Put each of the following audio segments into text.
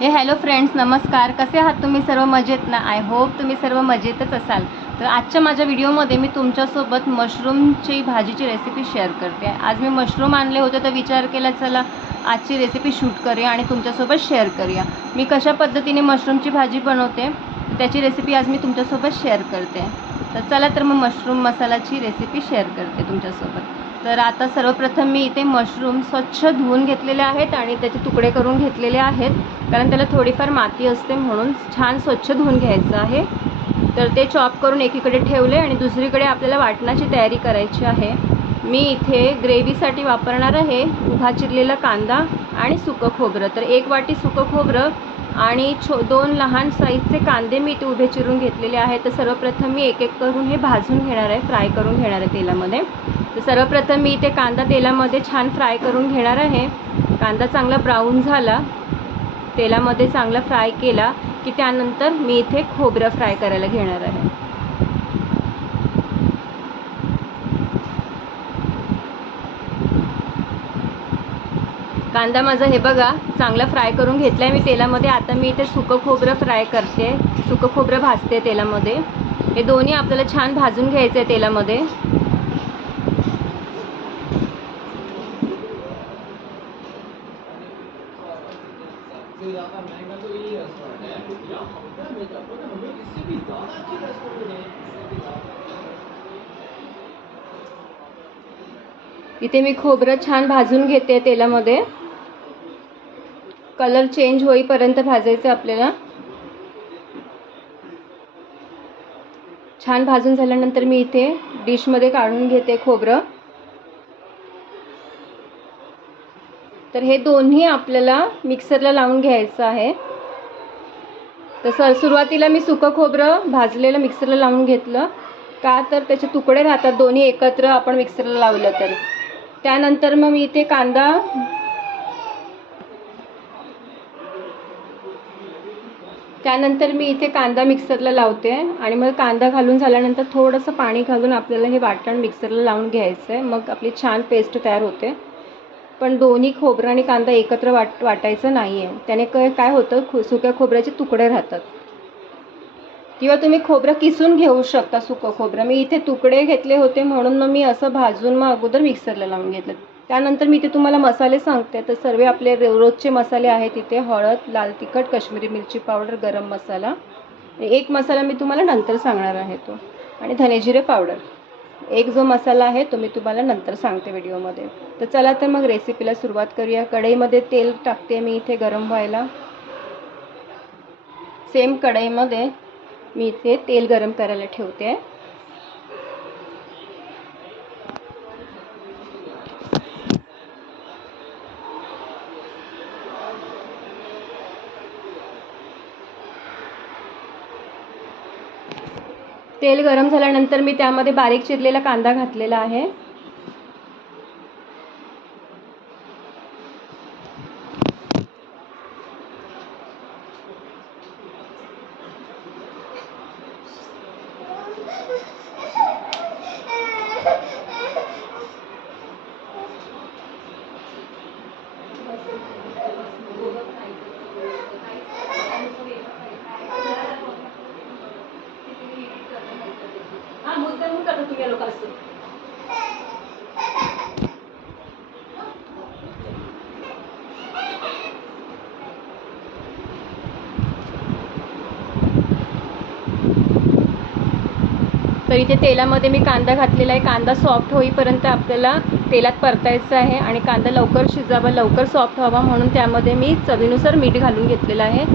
हे hello friends नमस्कार. कसे आहात तुम्ही? सर्व मजेत ना? आय होप तुम्ही सर्व मजेतच असाल. तर आजच्या माझ्या व्हिडिओमध्ये मी तुमच्यासोबत मशरूमची भाजीची रेसिपी शेअर करते. आज मी मशरूम आणले होते तर विचार केला चला आजची रेसिपी शूट करूया आणि तुमच्यासोबत शेअर करूया. मी कशा पद्धतीने मशरूमची भाजी बनवते त्याची रेसिपी आज मी तुमच्यासोबत शेअर करते. तर चला तर मग मशरूम मसालाची रेसिपी शेअर करते तुमच्यासोबत. तर आता सर्वप्रथम मी इथे मशरूम स्वच्छ धुवून घेतलेले आहेत आणि त्याचे तुकडे करून घेतलेले आहेत. कारण त्याला थोडीफार माती असते म्हणून छान स्वच्छ धुवून घ्यायचं आहे. तर ते चॉप करून एकीकडे ठेवले आणि दुसरीकडे आपल्याला वाटणाची तयारी करायची आहे. मी इथे ग्रेव्हीसाठी वापरणार आहे उभा चिरलेला कांदा आणि सुकं खोबरं. तर एक वाटी सुकं खोबरं आणि छो दोन लहान साईजचे कांदे मी इथे उभे चिरून घेतलेले आहेत. तर सर्वप्रथम मी एक एक करून हे भाजून घेणार आहे फ्राय करून घेणार आहे तेलामध्ये. तर सर्वप्रथम मी इथे कांदा तेलामध्ये छान फ्राय करून घेणार आहे. कांदा चांगला ब्राऊन झाला. तेलामध्ये चांगला फ्राय केला की त्यानंतर मी इथे खोबरं फ्राय करायला घेणार आहे. कांदा माझा हे बघा चांगला फ्राय करून घेतला आहे मी तेलामध्ये. आता मी इथे सुकं खोबरं फ्राय करते. सुकं खोबरं भाजते तेलामध्ये. हे दोन्ही आपल्याला छान भाजून घ्यायचं आहे तेलामध्ये. इथे मी खोबरं छान भाजून घेते तेलामध्ये. कलर चेंज होईपर्यंत भाजायचं आपल्याला. छान भाजून झाल्यानंतर मी इथे डिशमध्ये काढून घेते खोबरं. तर हे दोन्ही आपल्याला मिक्सरला लावून घ्यायचं आहे. तर सर सुरुवातीला मी सुकं खोबरं भाजलेलं मिक्सरला लावून घेतलं. का तर त्याचे तुकडे राहतात दोन्ही एकत्र आपण मिक्सरला लावलं तर. त्यानंतर मग मी इथे कांदा त्यानंतर मी इथे कांदा मिक्सरला लावते आणि मग कांदा घालून झाल्यानंतर थोडंसं पाणी घालून आपल्याला हे वाटण मिक्सरला लावून घ्यायचं आहे मग आपली छान पेस्ट तयार होते. पण दोन्ही खोबरं आणि कांदा एकत्र वाट वाटायचं नाही आहे त्याने क काय होतं? खो सुक्या खोबऱ्याचे तुकडे राहतात. किंवा तुम्ही खोबरं किसून घेऊ शकता सुकं खोबरं. मी इथे तुकडे घेतले होते म्हणून मग मी असं भाजून मग अगोदर मिक्सरला लावून घेतलं. त्यानंतर मी इथे तुम्हाला मसाले सांगते. तर सर्व आपले रोजचे मसाले आहेत इथे. हळद लाल तिखट काश्मीरी मिरची पावडर गरम मसाला. एक मसाला मी तुम्हाला नंतर सांगणार आहे तो. आणि धनेजिरे पावडर. एक जो मसाला आहे तो मी तुम्हाला नंतर सांगते व्हिडिओमध्ये. तर चला तर मग रेसिपीला सुरुवात करूया. कढईमध्ये तेल टाकते मी इथे गरम व्हायला. सेम कढईमध्ये मी इथे तेल गरम करायला ठेवते. तेल गरम झाल्यानंतर मी त्यामध्ये बारीक चिरलेला कांदा घातलेला आहे हा मुद्दामून फरक असतो. तर इथे तेलामध्ये मी कांदा घातलेला आहे. कांदा सॉफ्ट होईपर्यंत आपल्याला तेलात परतायचं आहे आणि कांदा लवकर शिजावा लवकर सॉफ्ट व्हावा म्हणून त्यामध्ये मी चवीनुसार मीठ घालून घेतलेलं आहे.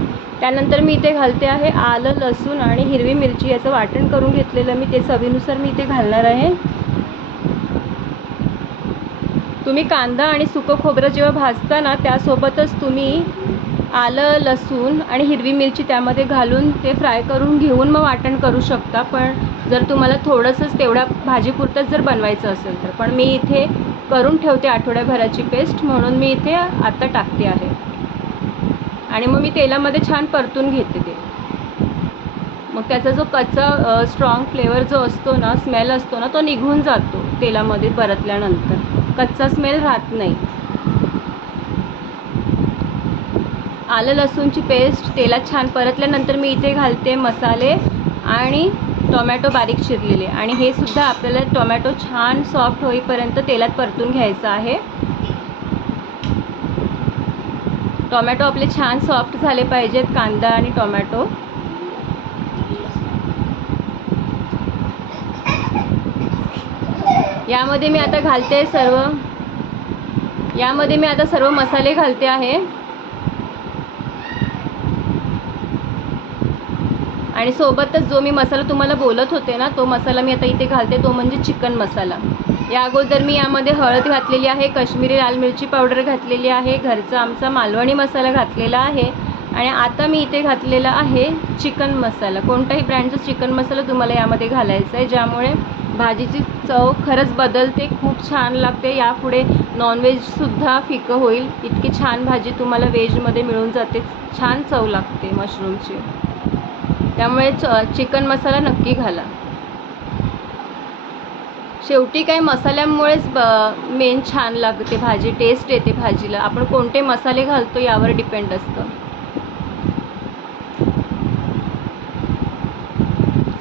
त्यानंतर मी इथे घालते आहे आलं लसूण आणि हिरवी मिरची याचं वाटण करून घेतलेलं मी ते चवीनुसार मी इथे घालणार आहे. तुम्ही कांदा आणि सुकं खोबरं जेव्हा भाजता ना त्यासोबतच तुम्ही आलं लसूण आणि हिरवी मिरची त्यामध्ये घालून ते फ्राय करून घेऊन मग वाटण करू शकता. पण जर तुम्हाला थोडंसंच तेवढ्या भाजीपुरतंच जर बनवायचं असेल तर. पण मी इथे करून ठेवते आठवड्याभराची पेस्ट म्हणून मी इथे आत्ता टाकते आहे. आणि मग मी तेलामध्ये छान परतून घेते ते. मग त्याचा जो कच्चा स्ट्रॉंग फ्लेवर जो असतो ना स्मेल असतो ना तो निघून जातो तेलामध्ये परतल्यानंतर. कच्चा स्मेल राहत नाही. आलं लसूणची पेस्ट तेलात छान परतल्यानंतर मी इथे घालते मसाले आणि टोमॅटो बारीक चिरलेले. आणि हे सुद्धा आपल्याला टोमॅटो छान सॉफ्ट होईपर्यंत तेलात परतून घ्यायचं आहे. टोमॅटो आपले छान सॉफ्ट झाले पाहिजेत कांदा आणि टोमॅटो. यामध्ये मी आता घालते सर्व यामध्ये मी आता सर्व मसाले घालते आहे. आणि सोबतच जो मी मसाला तुम्हाला बोलत होते ना तो मसाला मी आता इथे घालते तो म्हणजे चिकन मसाला. या अगोदर मी यामध्ये हळद घातलेली आहे कश्मीरी लाल मिरची पावडर घातलेली आहे घरचा आमचा मालवणी मसाला घातलेला आहे आणि आता मी इथे घातलेला आहे चिकन मसाला. कोणताही ब्रँडचा चिकन मसाला तुम्हाला यामध्ये घालायचा आहे ज्यामुळे भाजीची चव खरंच बदलते खूप छान लागते. यापुढे नॉनव्हेजसुद्धा फिकं होईल. इतकी छान भाजी तुम्हाला व्हेजमध्ये मिळून जाते. छान चव लागते मशरूमची. त्यामुळे च चिकन मसाला नक्की घाला. शेवटी काय मसाल्यामुळेच ब मेन छान लागते भाजी टेस्ट येते भाजीला. आपण कोणते मसाले घालतो यावर डिपेंड असतं.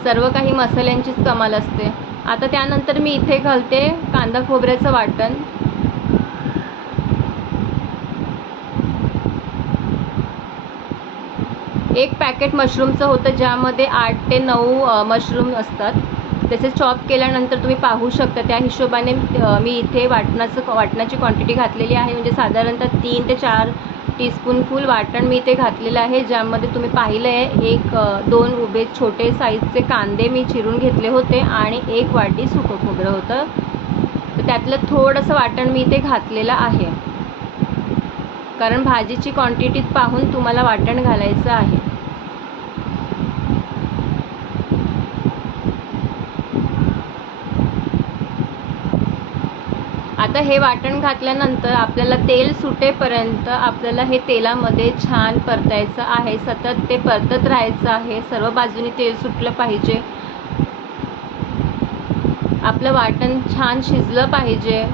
सर्व काही मसाल्यांचीच कमाल असते. आता त्यानंतर मी इथे घालते कांदा खोबऱ्याचं वाटण. एक पॅकेट मशरूमचं होतं ज्यामध्ये आठ ते नऊ मशरूम असतात. त्याचे चॉप केल्यानंतर तुम्ही पाहू शकता त्या हिशोबाने मी इथे वाटणाचं वाटणाची क्वांटिटी घातलेली आहे. म्हणजे साधारणतः तीन ते चार टीस्पून फुल वाटण मी इथे घातलेलं आहे ज्यामध्ये तुम्ही पाहिलं आहे एक दोन उभे छोटे साईजचे कांदे मी चिरून घेतले होते आणि एक वाटी सुकं खोबरं होतं. तर त्यातलं थोडंसं वाटण मी इथे घातलेलं आहे. कारण भाजीची क्वांटिटीत पाहून तुम्हाला वाटण घालायचं आहे. आता हे वाटण घातल्यानंतर आपल्याला तेल सुटेपर्यंत आपल्याला हे तेलामध्ये छान परतायचं आहे. सतत ते परतत राहायचं आहे. सर्व बाजूनी तेल सुटलं पाहिजे. आपलं वाटण छान शिजलं पाहिजे.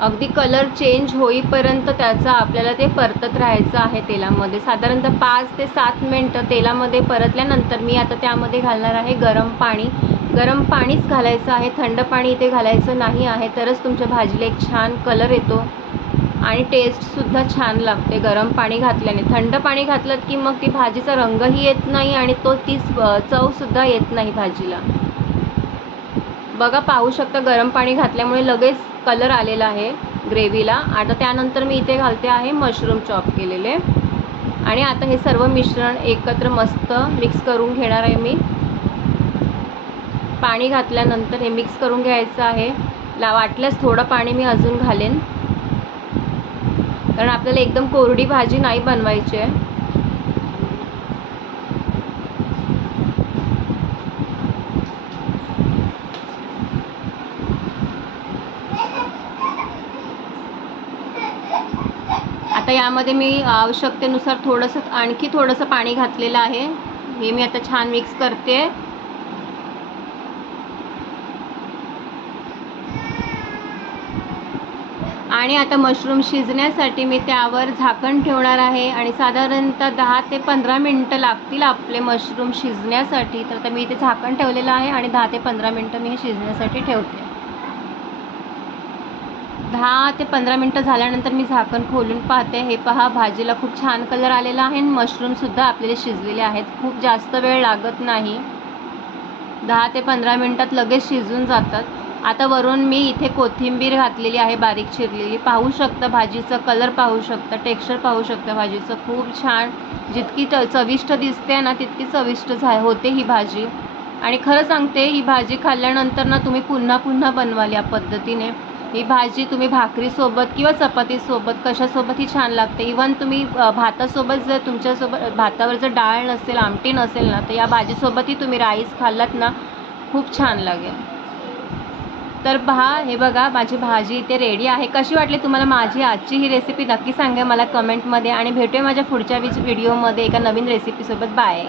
अगदी कलर चेंज होईपर्यंत त्याचा आपल्याला ते परतत राहायचं आहे तेलामध्ये. साधारणतः पाच ते सात मिनटं तेलामध्ये परतल्यानंतर मी आता त्यामध्ये घालणार आहे गरम पाणी. गरम पाणीच घालायचं आहे थंड पाणी इथे घालायचं नाही आहे तरच तुमच्या भाजीला एक छान कलर येतो आणि टेस्टसुद्धा छान लागते गरम पाणी घातल्याने. थंड पाणी घातलं की मग ती भाजीचा रंगही येत नाही आणि तो तीच चवसुद्धा येत नाही भाजीला. बघा पाहू शकता गरम पाणी घातल्यामुळे लगेच कलर आलेला आहे ग्रेव्हीला. आता त्यानंतर मी इथे घालते आहे मशरूम चॉप केलेले. आणि आता हे सर्व मिश्रण एकत्र मस्त मिक्स करून घेणार आहे मी. पाणी घातल्यानंतर हे मिक्स करून घ्यायचं आहे. ला वाटल्यास थोडं पाणी मी अजून घालेन. कारण आपल्याला एकदम कोरडी भाजी नाही बनवायची आहे. त्यामध्ये यामध्ये मी आवश्यकतेनुसार थोडंसं आणखी थोडंसं पाणी घातलेलं आहे. हे मी आता छान मिक्स करते. आणि आता मशरूम शिजण्यासाठी मी त्यावर झाकण ठेवणार आहे. आणि साधारणतः दहा ते पंधरा मिनटं लागतील आपले मशरूम शिजण्यासाठी. तर आता मी इथे झाकण ठेवलेलं आहे आणि दहा ते पंधरा मिनटं मी हे शिजण्यासाठी ठेवते. दहा ते पंधरा मिनटं झाल्यानंतर मी झाकण खोलून पाहते. हे पहा भाजीला खूप छान कलर आलेला आहे आणि मशरूमसुद्धा आपल्याला शिजलेले आहेत. खूप जास्त वेळ लागत नाही. दहा ते पंधरा मिनटात लगेच शिजून जातात. आता वरून मी इथे कोथिंबीर घातलेली आहे बारीक चिरलेली. पाहू शकता भाजीचं कलर पाहू शकता टेक्स्चर पाहू शकता भाजीचं. खूप छान. जितकी च चविष्ट दिसते ना तितकी चविष्ट झा होते ही भाजी. आणि खरं सांगते ही भाजी खाल्ल्यानंतर ना तुम्ही पुन्हा पुन्हा बनवाल या पद्धतीने. ही भाजी तुम्ही भाकरीसोबत किंवा चपातीसोबत कशासोबतही छान लागते? इवन तुम्ही भातासोबत जर तुमच्यासोबत भातावर जर डाळ नसेल आमटी नसेल ना तर या भाजीसोबतही तुम्ही राईस खाल्लात ना खूप छान लागेल. तर पहा हे बघा माझी भाजी इथे रेडी आहे. कशी वाटली तुम्हाला माझी आजची ही रेसिपी नक्की सांगा मला कमेंटमध्ये आणि भेटूया माझ्या पुढच्या वीज व्हिडिओमध्ये एका नवीन रेसिपीसोबत बाय